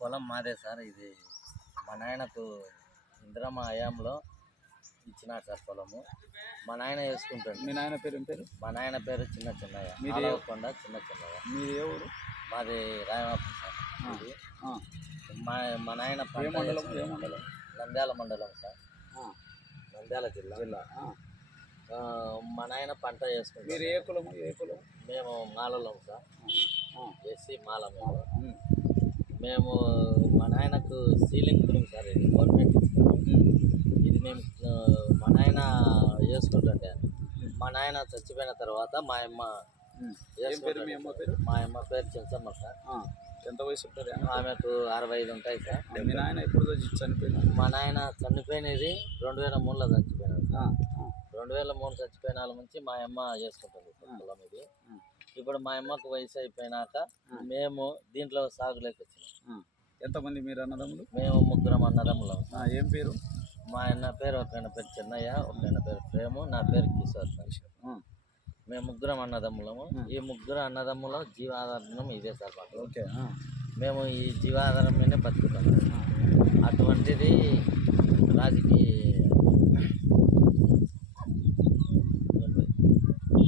పొలం మాదే సార్ ఇది మా నాయనకు ఇందిరమ్మ హయాంలో ఇచ్చినాడు సార్ పొలము. మా నాయన వేసుకుంటాడు. మీ నాయన పేరు పేరు? మా నాయన పేరు చిన్న చిన్నయ్య మీది- ఆలవకొండ చిన్న చిన్నయ్య మీది ఏ ఊరు? మాది రాయమాపు సార్. ఇది మా మా నాయన మండలం. మండలం? నంద్యాల మండలం సార్. నంద్యాల జిల్లా. జిల్లా మా నాయన పంట మీరు వేసుకుంటాడు ఏ కులము ఏ కులం మేము మాలలం సార్. ఎస్సీ మాల మేము మా నాయనకు సీలింగ్ రూమ్ సార్ ఇది గవర్నమెంట్. ఇది మేము మా నాయన వేసుకుంటుండే. మా నాయన చచ్చిపోయిన తర్వాత మా అమ్మ మీ అమ్మ పేరు? మా అమ్మ పేరు చెంచమ్మ సార్. ఎంత వయసు ఉంటుంది? ఆమెకు అరవై ఐదు ఉంటాయి సార్. మీ నాయన ఎప్పుడు చనిపోయినా మా నాయన చనిపోయినది రెండు వేల మూడులో చచ్చిపోయినాడు ఆ, సార్ రెండు వేల మూడు చచ్చిపోయిన వాళ్ళ నుంచి మా అమ్మ చేసుకుంటుంది పొలం ఇది. ఇప్పుడు మా అమ్మకు వయసు అయిపోయినాక మేము దీంట్లో సాగులోకి వచ్చినాం ఆ. ఎంతమంది మీరు అన్నదమ్ములు? మేము ముగ్గురం అన్నదమ్ములం. ఏం పేరు? మా అన్న పేరు ఒక పేరు చెన్నయ్య ఒక పేరు ప్రేము నా పేరు కిషోర్ ఆ, మేము ముగ్గురం అన్నదమ్ములము. ఈ ముగ్గురు అన్నదమ్ముల జీవాధారం ఇదే సార్ మాకు. ఓకే మేము ఈ జీవాధారం మీదనే బతుకుతాం. అటువంటిది రాజకీయ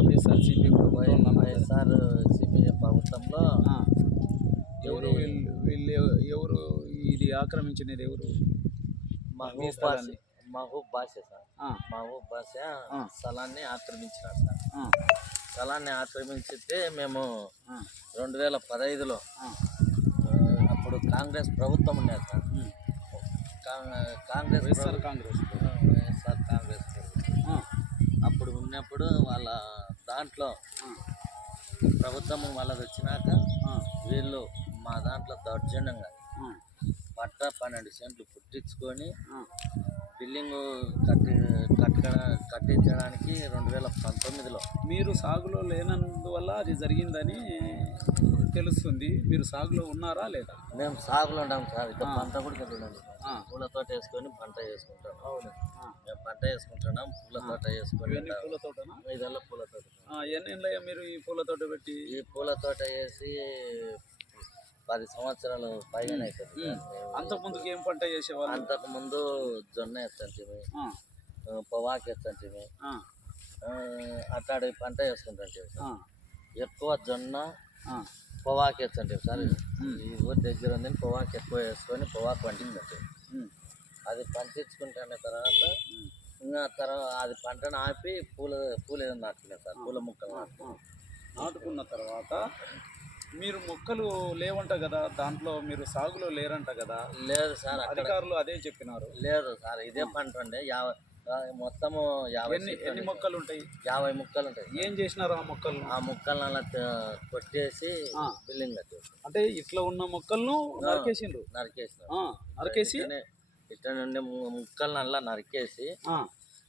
వైఎస్ఆర్సీపీ ప్రభుత్వం ఉన్నది. వైఎస్ఆర్ సిపిఎం ప్రభుత్వంలో ఆ. ఎవరు వీళ్ళు వీళ్ళు ఎవరు ఇది ఆక్రమించినది ఎవరు? మహబూబ్. బాష మహబూబ్ బాష సార్? మహబూబ్ బాష. స్థలాన్ని ఆక్రమించినారు సార్. స్థలాన్ని ఆక్రమించితే మేము రెండు వేల పదహైదులో అప్పుడు కాంగ్రెస్ ప్రభుత్వం ఉన్నది sir. Congress YSR Congress YSR Congress అప్పుడు ఉన్నప్పుడు వాళ్ళ దాంట్లో ప్రభుత్వం వాళ్ళది వచ్చినాక వీళ్ళు మా దాంట్లో దౌర్జన్యంగా పట్ట పన్నెండు సెంట్లు పుట్టించుకొని. బిల్డింగ్ కట్టి కట్ట కట్టించడానికి రెండు వేల పంతొమ్మిదిలో. మీరు సాగులో లేనందువల్ల అది జరిగిందని తెలుస్తుంది. మీరు సాగులో ఉన్నారా లేదా? మేము సాగులో ఉన్నాం సార్. ఇక్కడ. పంట కూడా కట్టున్నాం ఆ, పూలతోట వేసుకొని పంట వేసుకుంటాం. అవును. మేము పంట వేసుకుంటున్నాం పూలతోట వేసుకొని ఇవన్నీ పూల తోటనా ఇదల్లా పూలతోట. ఆ, ఎన్ని మీరు ఈ పూల తోట పెట్టి? ఈ పూలతోట వేసి పది సంవత్సరాలు పైన అవుతుంది. అంతకు ముందుకు ఏం పంట చేసేవాళ్ళు? అంతకు ముందు జొన్న ఎత్తంటివి ఆ, పొగాకు ఎత్తంటివి ఆ, అట్లాంటి పంట సార్ ఎక్కువ జొన్న ఆ, పొగాకు ఎత్తంటివి సార్. ఈ ఊరి దగ్గర ఉంది పొగాకు ఎక్కువ వేసుకొని పొగాకు పండించండి అది పండించుకుంటున్న తర్వాత. ఇంకా తర్వాత అది పంటను ఆపి పూల పూలు ఏదో నాటుకున్నాయి సార్ పూల మొక్కలు. నాటుకున్న తర్వాత మీరు మొక్కలు లేవంట కదా దాంట్లో మీరు సాగులో లేరంట కదా. లేదు సార్ అధికారులు అదే చెప్పినారు. లేదు సార్ ఇదే పంట ఉండే యాభై మొత్తము యాభై ఎన్ని. మొక్కలు ఉంటాయి యాభై ముక్కలు ఉంటాయి ఏం చేసినారు ఆ మొక్కలు? ఆ ముక్కలను అలా కొట్టేసి. బిల్డింగ్ కట్టేసి అంటే ఇట్లా ఉన్న మొక్కలను నరికేసిండ్రు? నరికేసిన ఆ, నరికేసి? ఇట్లా నుండి ముక్కలను అలా నరికేసి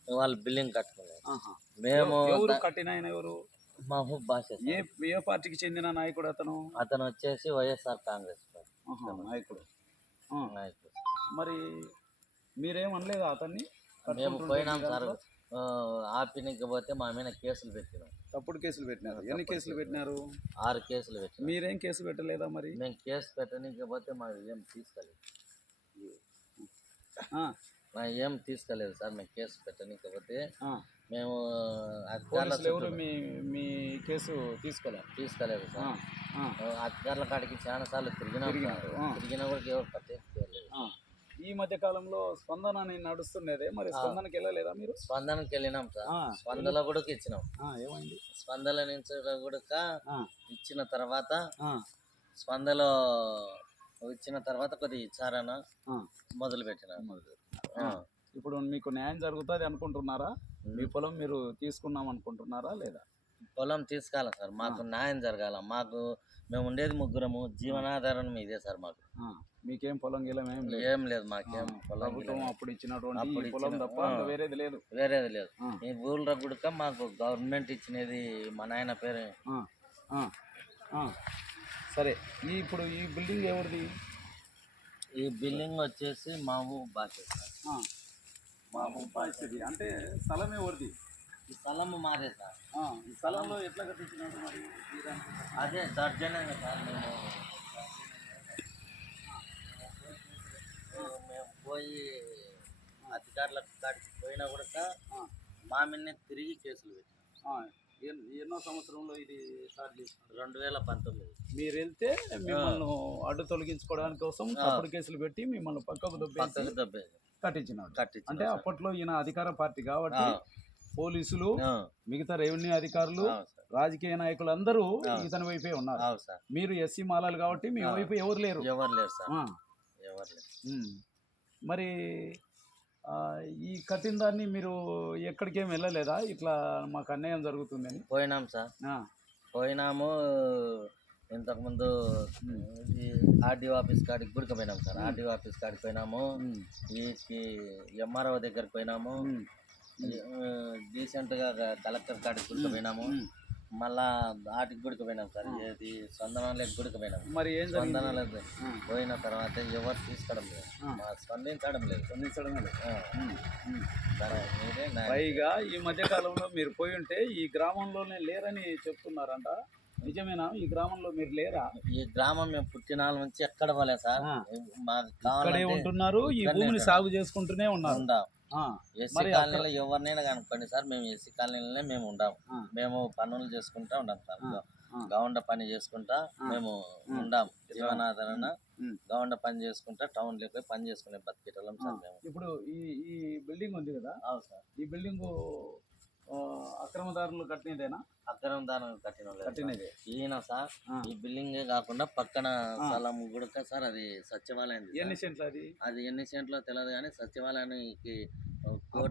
వాళ్ళు బిల్డింగ్ కట్టుకున్నారు. మేము ఎవరు కట్టిన ఎవరు? మహబూబ్ బాష. ఏ ఏ పార్టీకి చెందిన నాయకుడు అతను? అతను వచ్చేసి వైఎస్ఆర్ కాంగ్రెస్ పార్టీ. ఆహా, నాయకుడు. ఆ, నాయకుడు. మరి మీరేం అనలేదా అతన్ని? మేము కట్టుకుంటుంటే పోయినాం మీ సార్. దాంట్లో? ఆ, ఆపినికి పోతే మా మీద కేసులు పెట్టినాం. తప్పుడు కేసులు పెట్టినారు. ఎన్ని కేసులు పెట్టినారు? ఆరు కేసులు పెట్టినాం. మీరేం కేసు పెట్టలేదా మరి? మేము కేసు పెట్టనీకి పోతే మాకు ఏం తీసుకోలేదు. ఆ, ఏం తీసుకోలేదు సార్ మేము కేసు పెట్టనీకి పోతే ఆ. మేము అధికారుల ఎవరు? మీ మీ కేసు తీసుకోలే తీసుకోలేదు ఆ, సార్ అధికారుల కాడికి చాలా సార్లు తిరిగినాం. తిరిగినా కూడా ఎవరు పట్టించుకోలేదు. ఈ మధ్య కాలంలో స్పందన నడుస్తున్నదే మరి స్పందనకి వెళ్ళలేదా మీరు? స్పందనకి వెళ్ళినాం సార్. స్పందన కూడా ఇచ్చినాం. ఏమైంది? స్పందన నుంచి కూడా ఇచ్చిన తర్వాత స్పందలో ఇచ్చిన తర్వాత కొద్దిగా విచారణ ఆ. మొదలు పెట్టినాం. ఇప్పుడు మీకు న్యాయం జరుగుతుంది అనుకుంటున్నారా? మీ పొలం మీరు తీసుకున్నాం అనుకుంటున్నారా లేదా? పొలం తీసుకోవాలి సార్? మాకు న్యాయం జరగాల. మాకు మేము ఉండేది ముగ్గురము. జీవనాధారం ఇదే సార్ మాకు. మీకేం పొలం గిలం ఏం లేదు? ఏం లేదు మాకేం పొలం ప్రభుత్వం. అప్పుడు ఇచ్చినటువంటి పొలం తప్ప వేరేది లేదు. వేరేది లేదు. ఈ ఊళ్ళో గుడక మాకు గవర్నమెంట్ ఇచ్చినది మా నాయన పేరు. సరే. ఈ ఇప్పుడు ఈ బిల్డింగ్ ఎవరిది? ఈ బిల్డింగ్ వచ్చేసి మాము భాష సార్ ఆ, మా ముప్పాయిది అంటే స్థలం ఎవరిది? ఈ స్థలం మాదే సార్. ఈ స్థలంలో ఎట్లా కట్టించినారు మరి? అదే దర్జనంగా సార్ మేము. పోయి అధికారుల కాడికి పోయినా కూడా ఆ. మా మీదనే తిరిగి కేసులు పెట్టి ఆ, ఎన్- ఎన్నో సంవత్సరంలో ఇది స్టార్ట్ చేసినారు? రెండు వేల పంతొమ్మిది. మీరు వెళ్తే మిమ్మల్ని అడ్డు తొలగించుకోవడానికి కోసం. తప్పుడు కేసులు పెట్టి మిమ్మల్ని పక్కకు దొబ్బేసి కట్టించినాడు కట్టించి అంటే అప్పట్లో ఈయన అధికార పార్టీ కాబట్టి పోలీసులు మిగతా రెవెన్యూ అధికారులు రాజకీయ నాయకులు అందరూ. ఇతని వైపే ఉన్నారు. మీరు ఎస్సీ మాలాలు కాబట్టి మీ. వైపు ఎవరు లేరు. ఎవరు లేరు సార్. ఆ. ఎవరు లేరు. ఉమ్. మరి ఈ కట్టిన దాన్ని మీరు ఎక్కడికేం వెళ్ళలేదా? ఇట్లా మాకు అన్యాయం జరుగుతుందని. పోయినాం సార్. పోయినాము ఇంతకుముందు ఈ ఆర్డీఓ ఆఫీస్ కాడికి గుడికి పోయినాం సార్. ఆర్డీఓ ఆఫీస్ కాడికి పోయినాము. వీటికి ఎంఆర్ఓ దగ్గరికి పోయినాము. డీసెంట్గా కలెక్టర్ కాడికి గుడికి పోయినాము. మళ్ళా ఆటికి గుడికి పోయినాం సార్. ఏది? స్పందనలకు గుడికి పోయినాం. మరి ఏం స్పందనలకు పోయిన తర్వాత ఎవరు తీసుకోవడం లేదు. స్పందించడం లేదు. స్పందించడమే లేదు. మీరే పైగా ఈ మధ్య కాలంలో మీరు పోయి ఉంటే ఈ గ్రామంలోనే లేరని చెప్తున్నారంట. నిజమేనా? ఈ గ్రామంలో మీరు లేరా? ఈ గ్రామం మేము పుట్టినాల నుంచి ఎక్కడ పోలే సార్. కావాలంటే ఉంటున్నారు. ఈ భూమిని. సాగు చేసుకుంటూనే ఉన్నారు. ఎస్సీ కాలనీలో ఎవరినైనా కనుక్కోండి సార్ మేము ఎస్సీ కాలనీలోనే మేము ఉండాం ఆ. మేము పనులు చేసుకుంటా ఉండాం సార్. గౌండ పని చేసుకుంటా. మేము ఉమ్. ఉండాం జీవనాధారణ. గౌండ పని చేసుకుంటా టౌన్ పోయి పని చేసుకునే బతికేటోళ్ళం సార్. మేము ఇప్పుడు ఈ ఈ బిల్డింగ్ ఉంది కదా అవును సార్ ఈ బిల్డింగ్ అక్రమదారులు కట్టినదేనా అక్రమ దానం కట్టిన. కట్టినదే ఈయన సార్. ఈ బిల్డింగ్ కాకుండా పక్కన. స్థలం కూడా సార్ అది సచివాలయం ఎన్ని సెంట్లు అది అది ఎన్ని సెంట్లో తెలియదు కానీ సచివాలయానికి